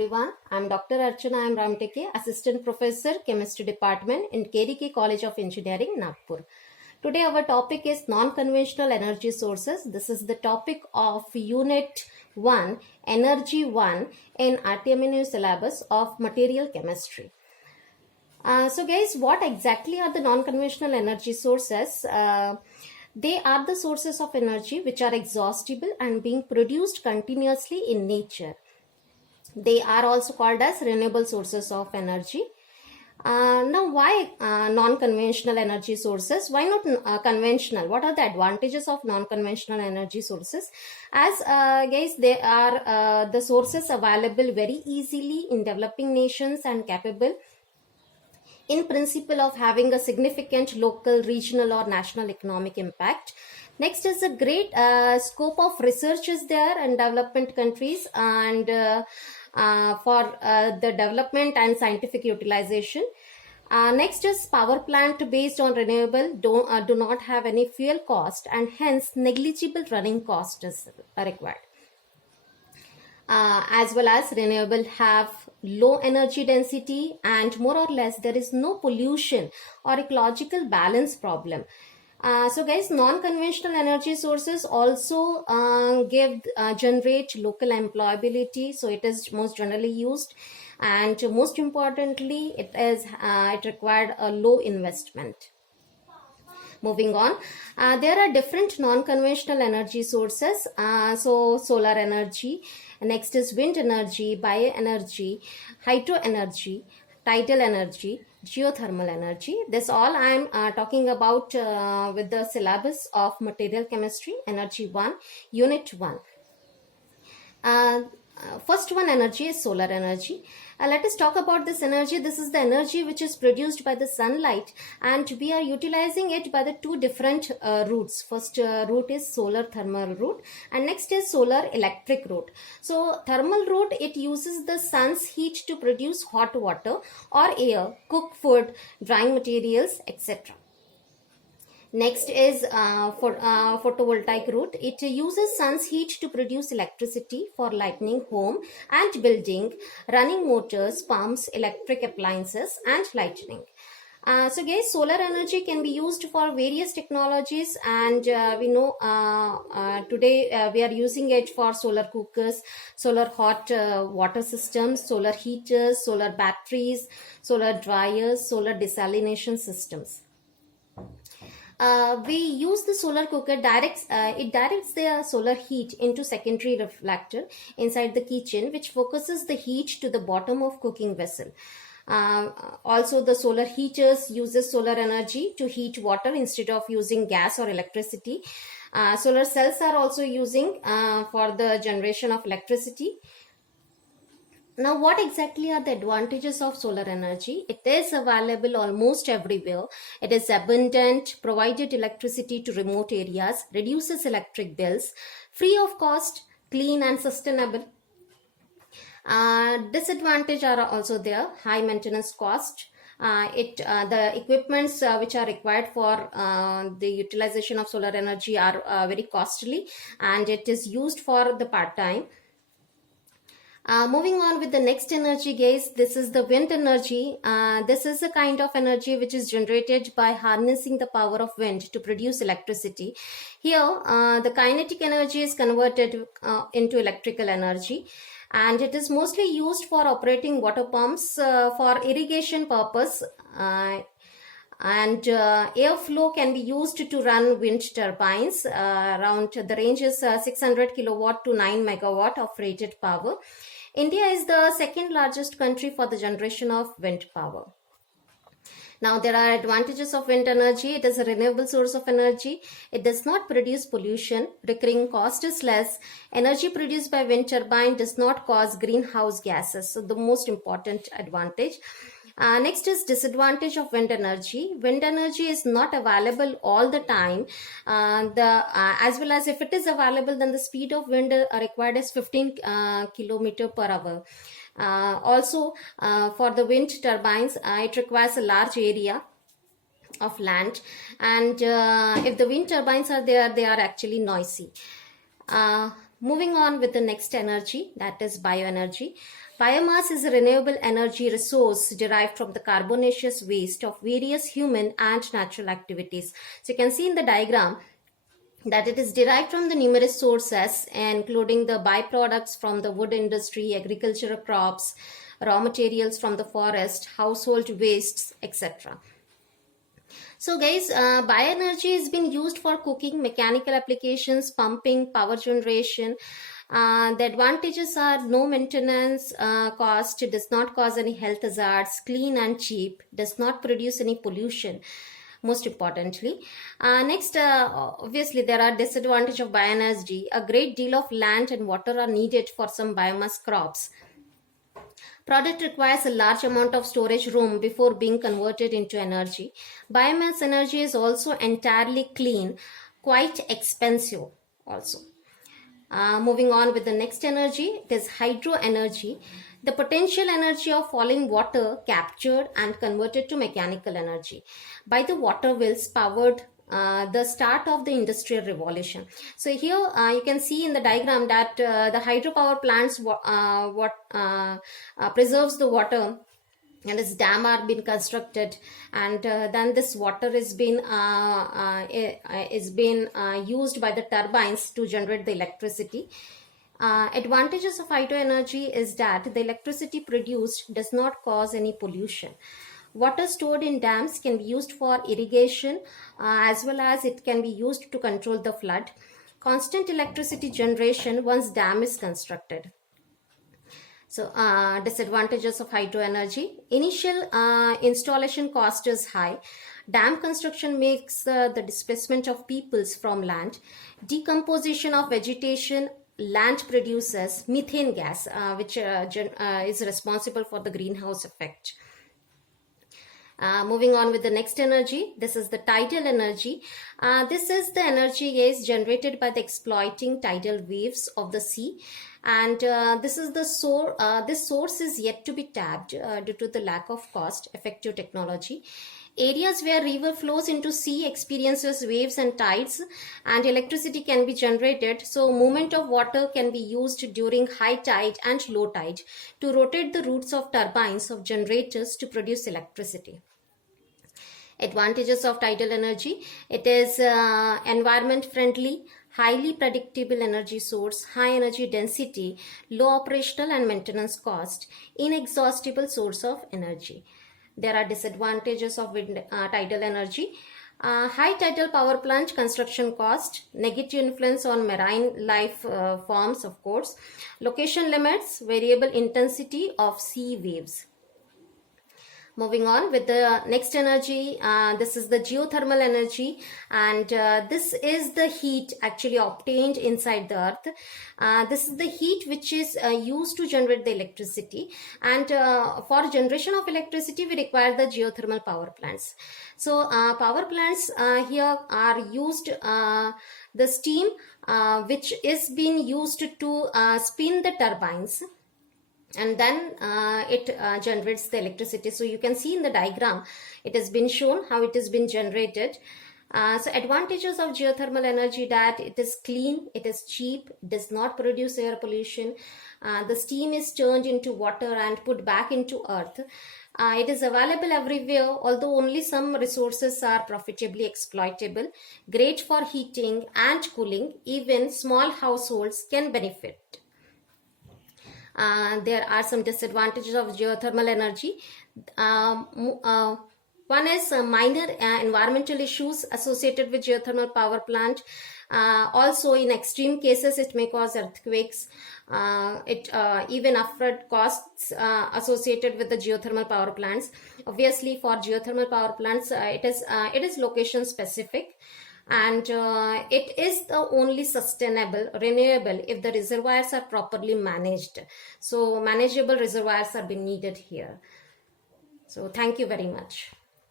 everyone. I'm Dr. Archana M. Ramteke, Assistant Professor, Chemistry Department in KDK College of Engineering, Nagpur. Today our topic is non-conventional energy sources. This is the topic of Unit 1, Energy 1 in RTMNU syllabus of Material Chemistry. So guys, what exactly are the non-conventional energy sources? They are the sources of energy which are exhaustible and being produced continuously in nature. They are also called as renewable sources of energy. Now, why non-conventional energy sources? Why not conventional? What are the advantages of non-conventional energy sources? As guys, they are the sources available very easily in developing nations and capable in principle of having a significant local, regional or national economic impact. Next is a great scope of research is there in development countries and for the development and scientific utilization. Next is power plant based on renewable do not have any fuel cost and hence negligible running cost is required. As well as renewable have low energy density and more or less there is no pollution or ecological balance problem. So guys, non-conventional energy sources also generate local employability, so it is most generally used, and most importantly it required a low investment. Moving on, there are different non-conventional energy sources. So solar energy, next is wind energy, bioenergy, hydro energy, tidal energy, geothermal energy. This all I am talking about with the syllabus of Material Chemistry, Energy 1, Unit 1. First one energy is solar energy. Let us talk about this energy. This is the energy which is produced by the sunlight and we are utilizing it by the two different routes. First route is solar thermal route and next is solar electric route. So thermal route, it uses the sun's heat to produce hot water or air, cook food, drying materials, etc. Next is photovoltaic route. It uses sun's heat to produce electricity for lighting home and building, running motors, pumps, electric appliances and lighting. So guys, solar energy can be used for various technologies and we know today we are using it for solar cookers, solar hot water systems, solar heaters, solar batteries, solar dryers, solar desalination systems. We use the solar cooker it directs the solar heat into secondary reflector inside the kitchen, which focuses the heat to the bottom of cooking vessel. Also the solar heaters uses solar energy to heat water instead of using gas or electricity. Solar cells are also using for the generation of electricity. Now, what exactly are the advantages of solar energy? It is available almost everywhere. It is abundant, provided electricity to remote areas, reduces electric bills, free of cost, clean and sustainable. Disadvantages are also there, high maintenance cost. The equipments which are required for the utilization of solar energy are very costly and it is used for the part-time. Moving on with the next energy, guys, this is the wind energy. This is a kind of energy which is generated by harnessing the power of wind to produce electricity. Here, the kinetic energy is converted into electrical energy and it is mostly used for operating water pumps for irrigation purpose. And airflow can be used to run wind turbines. Around the range is 600 kilowatt to 9 megawatt of rated power. India is the second largest country for the generation of wind power. Now, there are advantages of wind energy. It is a renewable source of energy. It does not produce pollution. Recurring cost is less. Energy produced by wind turbine does not cause greenhouse gases. So, the most important advantage. Next is disadvantage of wind energy. Wind energy is not available all the time. As well as if it is available, then the speed of wind required is 15 km per hour. Also, for the wind turbines, it requires a large area of land, and if the wind turbines are there, they are actually noisy. Moving on with the next energy, that is bioenergy. Biomass is a renewable energy resource derived from the carbonaceous waste of various human and natural activities. So you can see in the diagram that it is derived from the numerous sources, including the byproducts from the wood industry, agricultural crops, raw materials from the forest, household wastes, etc. So guys, bioenergy has been used for cooking, mechanical applications, pumping, power generation. The advantages are no maintenance cost, does not cause any health hazards, clean and cheap, does not produce any pollution, most importantly. Next, obviously there are disadvantages of bioenergy. A great deal of land and water are needed for some biomass crops. Product requires a large amount of storage room before being converted into energy. Biomass energy is also entirely clean, quite expensive also. Moving on with the next energy, it is hydro energy. The potential energy of falling water captured and converted to mechanical energy by the water wheels powered the start of the industrial revolution. So here you can see in the diagram that the hydropower plants preserves the water, and this dam are being constructed, and then this water is being used by the turbines to generate the electricity. Advantages of hydro energy is that the electricity produced does not cause any pollution. Water stored in dams can be used for irrigation as well as it can be used to control the flood. Constant electricity generation once dam is constructed. So disadvantages of hydro energy. Initial installation cost is high. Dam construction makes the displacement of peoples from land. Decomposition of vegetation. Land produces methane gas, which is responsible for the greenhouse effect. Moving on with the next energy, this is the tidal energy. This is the energy is generated by the exploiting tidal waves of the sea, and this is the source. This source is yet to be tapped due to the lack of cost-effective technology. Areas where river flows into sea experiences waves and tides, and electricity can be generated. So movement of water can be used during high tide and low tide to rotate the routes of turbines of generators to produce electricity. Advantages of tidal energy. It is environment friendly, highly predictable energy source, high energy density, low operational and maintenance cost, inexhaustible source of energy. There are disadvantages of tidal energy. High tidal power plant construction cost, negative influence on marine life forms, of course. Location limits, variable intensity of sea waves. Moving on with the next energy, this is the geothermal energy, and this is the heat actually obtained inside the earth. This is the heat which is used to generate the electricity, and for generation of electricity we require the geothermal power plants. So power plants here are used the steam which is being used to spin the turbines, and then it generates the electricity. So you can see in the diagram it has been shown how it has been generated. So advantages of geothermal energy, that it is clean, it is cheap, does not produce air pollution. The steam is turned into water and put back into earth. It is available everywhere, although only some resources are profitably exploitable. Great for heating and cooling. Even small households can benefit. There are some disadvantages of geothermal energy. One is minor environmental issues associated with geothermal power plant. Also, in extreme cases, it may cause earthquakes. Even upfront costs associated with the geothermal power plants. Obviously, for geothermal power plants, it is location specific. And it is the only sustainable, renewable if the reservoirs are properly managed. So manageable reservoirs are being needed here. So thank you very much.